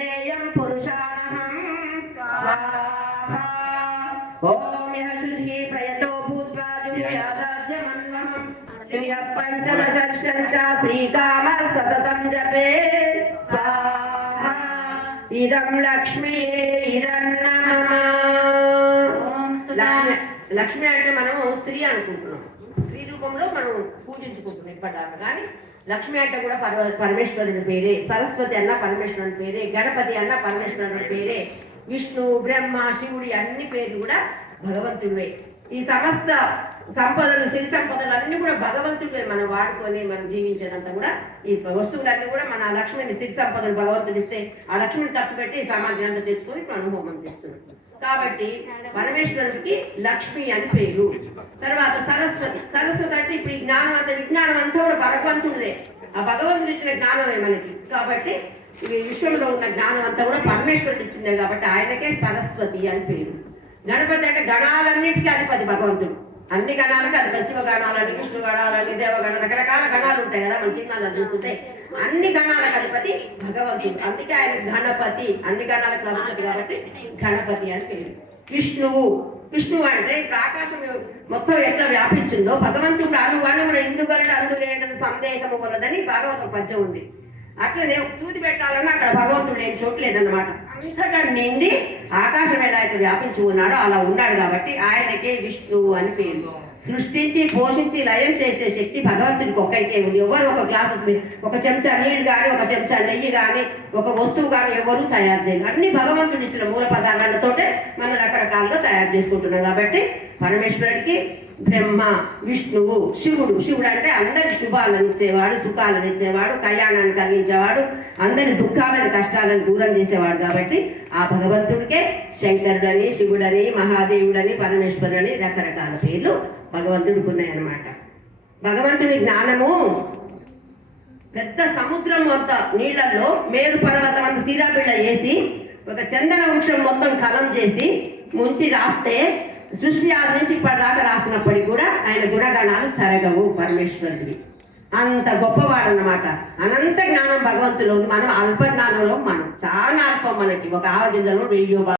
విందేయం పురుషాణహం స్వాహా శుచిః ప్రయతో భూత్వా జుయాదాజ్యమన్వహం శ్రియః పంచదశక్షం చ శ్రీకామ సతతం జపే స్వాహా ఇదం లక్ష్మీ లక్ష్మి లక్ష్మి అంటే మనం స్త్రీ అనుకుంటున్నాం స్త్రీ రూపంలో మనం ఇప్పటిదాకా కానీ లక్ష్మి అంటే కూడా పర్వ పరమేశ్వరుని పేరే సరస్వతి అన్న పరమేశ్వరుని పేరే గణపతి అన్న పరమేశ్వరుని పేరే విష్ణు బ్రహ్మ శివుడి అన్ని పేర్లు కూడా భగవంతుడివే. ఈ సమస్త సంపదలు సిరి సంపదలు అన్ని కూడా భగవంతుడివే మనం వాడుకొని మనం జీవించేదంతా కూడా ఈ వస్తువులన్నీ కూడా మన లక్ష్మిని సిరి సంపదలు భగవంతుడు ఇస్తే ఆ లక్ష్మిని ఖర్చు పెట్టి ఈ సామాగ్రి అంతా తెచ్చుకొని మనం హోమం చేస్తున్నాం. కాబట్టి పరమేశ్వరుడికి లక్ష్మి అని పేరు. తర్వాత సరస్వతి సరస్వతి ఇప్పుడు ఈ జ్ఞానం అంతా విజ్ఞానం అంతా కూడా భగవంతుడిదే ఆ భగవంతుడు ఇచ్చిన జ్ఞానమే మనకి. కాబట్టి ఈ విశ్వంలో ఉన్న జ్ఞానం అంతా కూడా పరమేశ్వరుడు ఇచ్చిందే కాబట్టి ఆయనకే సరస్వతి అని పేరు. గణపతి అంటే గణాలన్నిటికీ అధిపతి భగవంతుడు. అన్ని గణాలకు అధిపతి. శివ గణాలని విష్ణు గణాలని దేవగణ రకరకాల గణాలు ఉంటాయి కదా మన సినిమాలు చూస్తుంటే. అన్ని గణాలకు అధిపతి భగవంతుడు. అందుకే ఆయన గణపతి. అన్ని గణాలకు అధిపతి కాబట్టి గణపతి అని పేరు. విష్ణువు. విష్ణువు అంటే ఇప్పుడు ఆకాశం మొత్తం ఎట్లా వ్యాపించిందో భగవంతుడు అణు అణువున ఇందుగలడు అందులేడని సందేహము ఉన్నదని భాగవత పద్యం ఉంది. అట్లనే ఒక సూది పెట్టాలన్నా అక్కడ భగవంతుడు ఏం చోటు లేదన్నమాట అంతటా నిండి ఆకాశం ఎలా అయితే వ్యాపించి ఉన్నాడో అలా ఉన్నాడు కాబట్టి ఆయనకే విష్ణువు అని పేరు. సృష్టించి పోషించి లయం చేసే శక్తి భగవంతుడికి ఒక్కడికే ఉంది. ఎవరు ఒక గ్లాసు ఒక చెంచా నీళ్ళు కానీ ఒక చెంచా నెయ్యి కానీ ఒక వస్తువు కానీ ఎవరు తయారు చేయరు అన్ని భగవంతుడు ఇచ్చిన మూల పదార్థాలతోటే మనం రకరకాలుగా తయారు చేసుకుంటున్నాం కాబట్టి పరమేశ్వరుడికి బ్రహ్మ విష్ణువు శివుడు. శివుడు అంటే అందరి శుభాలను ఇచ్చేవాడు సుఖాలను ఇచ్చేవాడు కళ్యాణాన్ని కలిగించేవాడు అందరి దుఃఖాలను కష్టాలను దూరం చేసేవాడు కాబట్టి ఆ భగవంతుడికే శంకరుడని శివుడని మహాదేవుడని పరమేశ్వరుడని రకరకాల పేర్లు భగవంతుడికి ఉన్నాయన్నమాట. భగవంతుడి జ్ఞానము పెద్ద సముద్రం మొత్త నీళ్ళల్లో మేరు పర్వతం అంత తీరాబిళ్ళ వేసి ఒక చందన వృక్షం మొత్తం కలం చేసి ముంచి రాస్తే సృష్టి ఆది నుంచి ఇప్పటిదాకా రాసినప్పటికీ కూడా ఆయన గుణగణాలు తరగవు పరమేశ్వరుడివి. అంత గొప్పవాడు అనమాట అనంత జ్ఞానం భగవంతులో ఉంది. మనం అల్ప జ్ఞానంలో మనం. చాలా అల్పం మనకి. ఒక ఆవగింజలో వెయ్యి